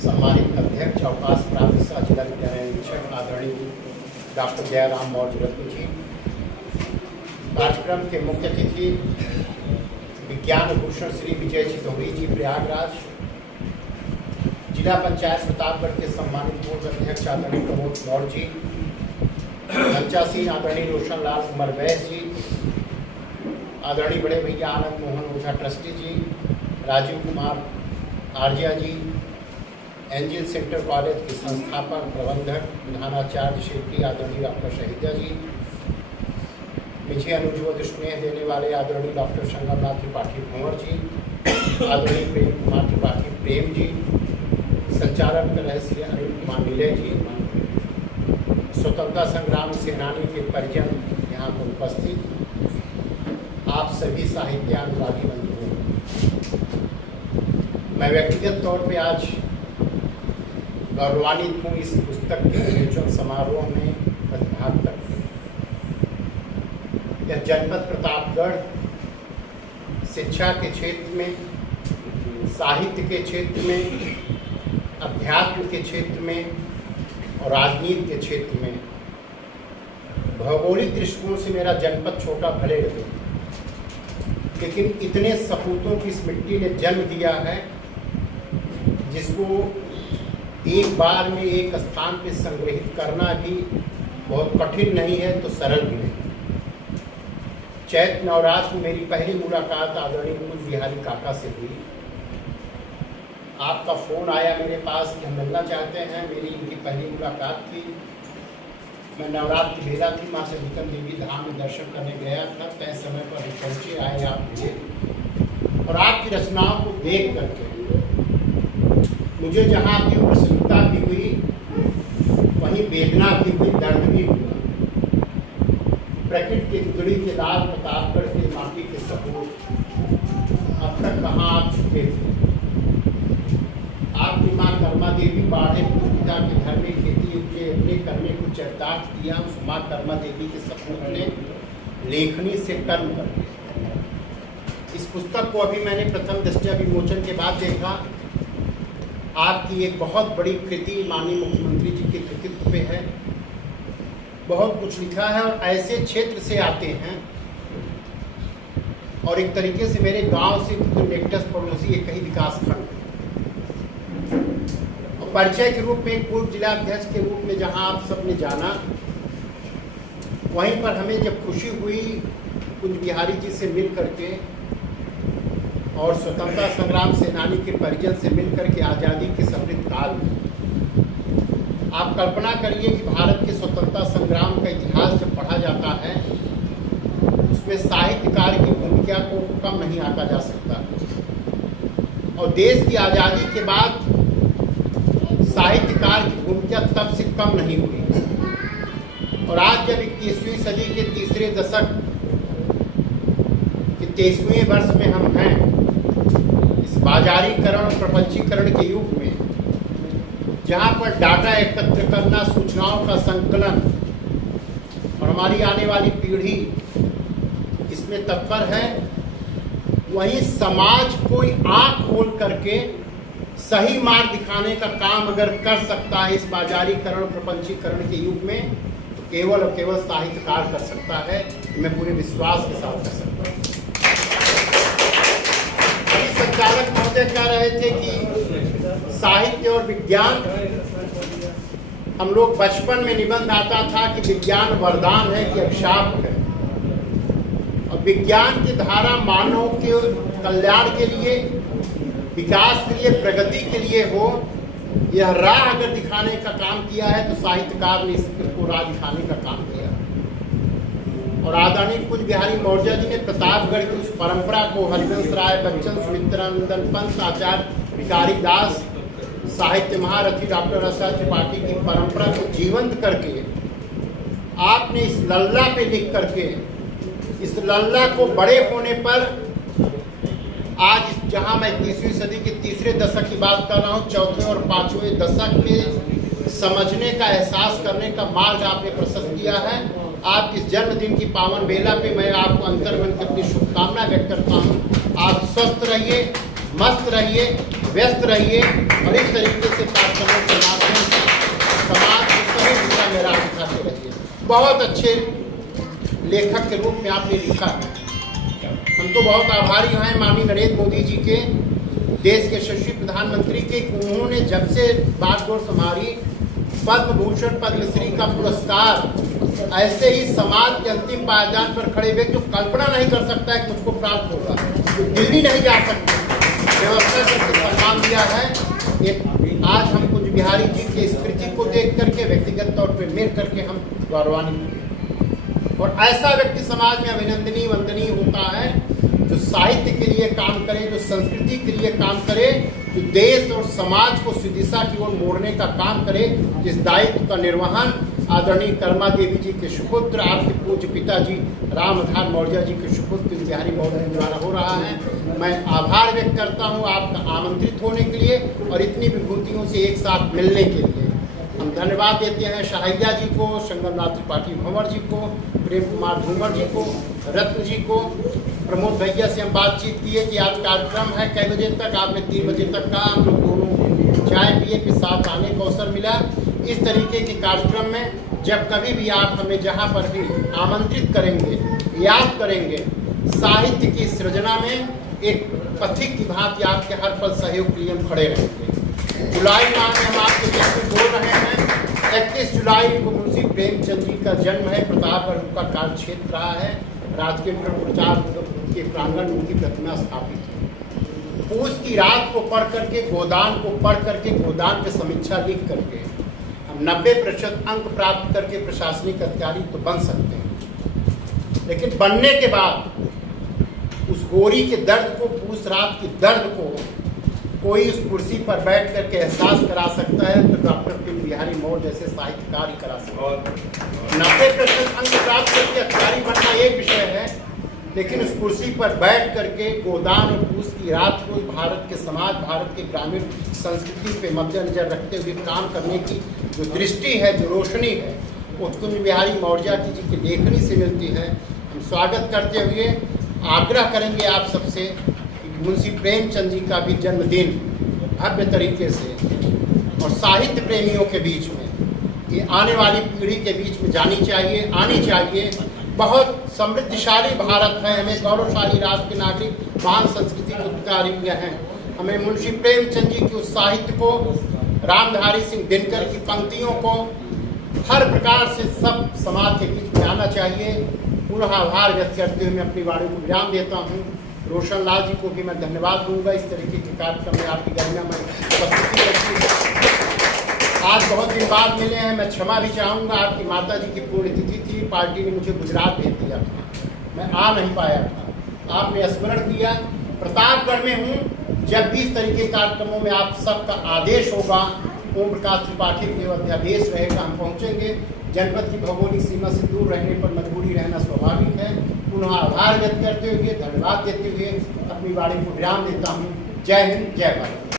सम्मानित अध्यक्ष अवकाश प्राप्त सह जिला विद्यालय निरीक्षक आदरणीय डॉक्टर जयराम मौर्य रत्न जी, कार्यक्रम के मुख्य अतिथि विज्ञान भूषण श्री विजय चितौरी जी प्रयागराज, जिला पंचायत प्रतापगढ़ के सम्मानित पूर्व अध्यक्ष आदरणीय प्रमोद मौर्य जी, पंचासीन आदरणीय रोशन लाल कुमार वैस जी, आदरणीय बड़े भैया आनंद मोहन ओझा ट्रस्टी जी, Rajiv Kumar Arya ji, angel centre college के संस्थापक प्रबंधक प्रधानाचार्य श्री आदरणीय डॉक्टर शहीदा जी, मुझे अनुज्वल स्नेह देने वाले आदरणीय डॉक्टर संगमनाथ त्रिपाठी भंवर जी, आदरणीय प्रेम कुमार त्रिपाठी प्रेम जी, संचालन कर रहे श्री अनिल कुमार नीले जी, स्वतंत्रता संग्राम सेनानी के परिजन यहाँ पर उपस्थित, आप सभी साहित्य अनुरागी बंधुओं, मैं व्यक्तिगत तौर पे आज गौरवान्वित हूँ इस पुस्तक के विमोचन समारोह में प्रतिभाग करके। यह जनपद प्रतापगढ़ शिक्षा के क्षेत्र में, साहित्य के क्षेत्र में, अध्यात्म के क्षेत्र में और राजनीति के क्षेत्र में भौगोलिक दृष्टिकोण से मेरा जनपद छोटा भले लगे, लेकिन इतने सपूतों की इस मिट्टी ने जन्म दिया है जिसको एक बार में एक स्थान पर संग्रहित करना भी बहुत कठिन नहीं है तो सरल भी नहीं। चैत नवरात्र में मेरी पहली मुलाकात आदरणीय कुंज बिहारी काका से हुई। आपका फ़ोन आया मेरे पास कि हम मिलना चाहते हैं, मेरी इनकी पहली मुलाकात थी। मैं नवरात्र की बेला थी, माँ सवितम देवी धाम में दर्शन करने गया था, तय समय पर पहुँचे, आए आप मिले और आपकी रचनाओं को देख करके मुझे जहाँ आपकी प्रसन्नता भी हुई वहीं वेदना भी हुई, दर्द भी हुआ। प्रकृति के जुड़ी के लाल प्रतापगढ़ के माटी के सपूत अब तक कहाँ आप छुपे थे। आपकी माँ कर्मा देवी बाढ़े पिता के घर में खेती उपजे अपने करने को चरितार्थ किया। उस माँ कर्मा देवी के सपूत ने लेखनी से कर्म कर दिया। इस पुस्तक को अभी मैंने प्रथम दृष्टया विमोचन के बाद देखा। आपकी एक बहुत बड़ी कृति माननीय मुख्यमंत्री जी के कृतित्व पे है, बहुत कुछ लिखा है और ऐसे क्षेत्र से आते हैं और एक तरीके से मेरे गांव से निकटस्थ पड़ोसी एक ही विकास खंड और परिचय के रूप में पूर्व जिला अध्यक्ष के रूप में जहां आप सबने जाना, वहीं पर हमें जब खुशी हुई कुंज बिहारी जी से मिल करके और स्वतंत्रता संग्राम सेनानी के परिजन से मिलकर के आज़ादी के समृद्ध काल में आप कल्पना करिए कि भारत के स्वतंत्रता संग्राम का इतिहास जब पढ़ा जाता है उसमें साहित्यकार की भूमिका को कम नहीं आंका जा सकता और देश की आज़ादी के बाद साहित्यकार की भूमिका तब से कम नहीं हुई। और आज जब 21वीं सदी के तीसरे दशक के 23वें वर्ष में हम हैं, बाजारीकरण और प्रपंचीकरण के युग में जहां पर डाटा एकत्र करना, सूचनाओं का संकलन और हमारी आने वाली पीढ़ी इसमें तत्पर है, वहीं समाज कोई आंख खोल करके सही मार्ग दिखाने का काम अगर कर सकता है इस बाजारीकरण और प्रपंचीकरण के युग में, तो केवल और केवल साहित्यकार कर सकता है। मैं पूरे विश्वास के साथ कर सकता हूँ। संचालक महोदय कह रहे थे कि साहित्य और विज्ञान, हम लोग बचपन में निबंध आता था कि विज्ञान वरदान है कि अभिशाप है और विज्ञान की धारा मानव के कल्याण के लिए, विकास के लिए, प्रगति के लिए हो, यह राह अगर दिखाने का काम किया है तो साहित्यकार ने इसको राह दिखाने का काम किया। और आदरणीय कुंज बिहारी मौर्य जी ने प्रतापगढ़ की उस परंपरा को हरिवंश राय बच्चन, सुमित्रानंदन पंत, आचार्य भिखारी दास, साहित्य महारथी डॉक्टर रसा त्रिपाठी की परंपरा को जीवंत करके आपने इस लल्ला पे लिख करके, इस लल्ला को बड़े होने पर आज जहां मैं 21वीं सदी के तीसरे दशक की बात कर रहा हूं, चौथे और पांचवें दशक में समझने का, एहसास करने का मार्ग आपने प्रशस्त किया है। आप इस जन्मदिन की पावन बेला पे मैं आपको अंतर्मन की अपनी शुभकामना व्यक्त करता हूँ। आप स्वस्थ रहिए, मस्त रहिए, व्यस्त रहिए और इस तरीके से बहुत अच्छे लेखक के रूप में आपने लिखा है। हम तो बहुत आभारी हैं माननीय नरेंद्र मोदी जी के, देश के यशस्वी प्रधानमंत्री के, उन्होंने जब से बागडोर संभाली पद्म भूषण पद्मश्री का पुरस्कार ऐसे ही समाज के अंतिम पायदान पर खड़े व्यक्ति जो कल्पना नहीं कर सकता है कि मुझको प्राप्त होगा, दिल्ली नहीं जा सकते, व्यवस्था से सम्मान दिया है। आज हम कुछ बिहारी जी की स्मृति को देख करके व्यक्तिगत तौर पर मिल करके हम गौरवान्वित हैं। और ऐसा व्यक्ति समाज में अभिनंदनीय वंदनीय होता है जो साहित्य के लिए काम करे, जो संस्कृति के लिए काम करे, जो देश और समाज को सुदिशा की ओर मोड़ने का काम करे, जिस दायित्व का निर्वहन आदरणीय कर्मा देवी जी के सुपुत्र, आपके पूज्य पिताजी रामधार मौर्य जी के सुपुत्र बिहारी मौर्य द्वारा हो रहा है। मैं आभार व्यक्त करता हूँ आपका आमंत्रित होने के लिए और इतनी विभूतियों से एक साथ मिलने के लिए। हम धन्यवाद देते हैं शाहिदा जी को, संगमनाथ त्रिपाठी भंवर जी को, प्रेम कुमार धूमर जी को, रत्न जी को, प्रमोद भैया से हम बातचीत किए कि आज कार्यक्रम है कै बजे तक, आपने 3 बजे तक कहा, हम लोग दोनों चाय पिए, फिर साथ आने का अवसर मिला। इस तरीके के कार्यक्रम में जब कभी भी आप हमें जहाँ पर भी आमंत्रित करेंगे, याद करेंगे, साहित्य की सृजना में एक पथिक की भांति आपके हर पल सहयोग के लिए हम खड़े रहेंगे। जुलाई माह में हम आपके बीच में बोल रहे हैं। 31 जुलाई को मुंशी प्रेमचंद जी का जन्म है, प्रतापगढ़ उनका कार्य क्षेत्र रहा है, राजकीय प्रचार के प्रांगण में उनकी प्रतिमा स्थापित है। पूस की रात को पढ़ करके, गोदान को पढ़ करके, गोदान पे समीक्षा लिख करके हम 90% अंक प्राप्त करके प्रशासनिक अधिकारी तो बन सकते हैं, लेकिन बनने के बाद उस गोरी के दर्द को, पूस रात के दर्द को कोई उस कुर्सी पर बैठ करके एहसास करा सकता है तो डॉक्टर पी बिहारी मौर्य जैसे साहित्यकार ही करा सकता है। 90% अंक प्राप्त करके अधिकारी बनना एक विषय है, लेकिन उस कुर्सी पर बैठ करके गोदान और पूस की रात को भारत के समाज, भारत के ग्रामीण संस्कृति पे मद्देनजर रखते हुए काम करने की जो दृष्टि है, जो रोशनी है, वो कुंज बिहारी मौर्य जी की लेखनी से मिलती है। हम स्वागत करते हुए आग्रह करेंगे आप सबसे, मुंशी प्रेमचंद जी का भी जन्मदिन भव्य तरीके से और साहित्य प्रेमियों के बीच में, ये आने वाली पीढ़ी के बीच में जानी चाहिए, आनी चाहिए। बहुत समृद्धशाली भारत है, हमें गौरवशाली राष्ट्र के नागरिक, महान संस्कृति के अधिकारी हैं। हमें मुंशी प्रेमचंद जी के उस साहित्य को, रामधारी सिंह दिनकर की पंक्तियों को हर प्रकार से सब समाज के बीच में आना चाहिए। पुनः आभार व्यक्त करते हुए मैं अपनी वाणी को विराम देता हूँ। रोशन लाल जी को भी मैं धन्यवाद दूंगा, इस तरीके के कार्यक्रम में आपकी गरिमा में उपस्थिति रहती है। आज बहुत दिन बाद मिले हैं, मैं क्षमा भी चाहूँगा, आपकी माता जी की पुण्यतिथि थी, पार्टी ने मुझे गुजरात भेज दिया था, मैं आ नहीं पाया था, आपने स्मरण किया। प्रतापगढ़ में हूँ, जब भी इस तरीके के कार्यक्रमों में आप सबका आदेश होगा, ओम प्रकाश त्रिपाठी के अध्यादेश रहेगा, हम पहुँचेंगे। जनपद की भौगोलिक सीमा से दूर रहने पर मजबूरी रहना स्वाभाविक है। पुनः आभार व्यक्त करते हुए, धन्यवाद देते हुए अपनी वाणी को विराम देता हूँ। जय हिंद, जय भारत।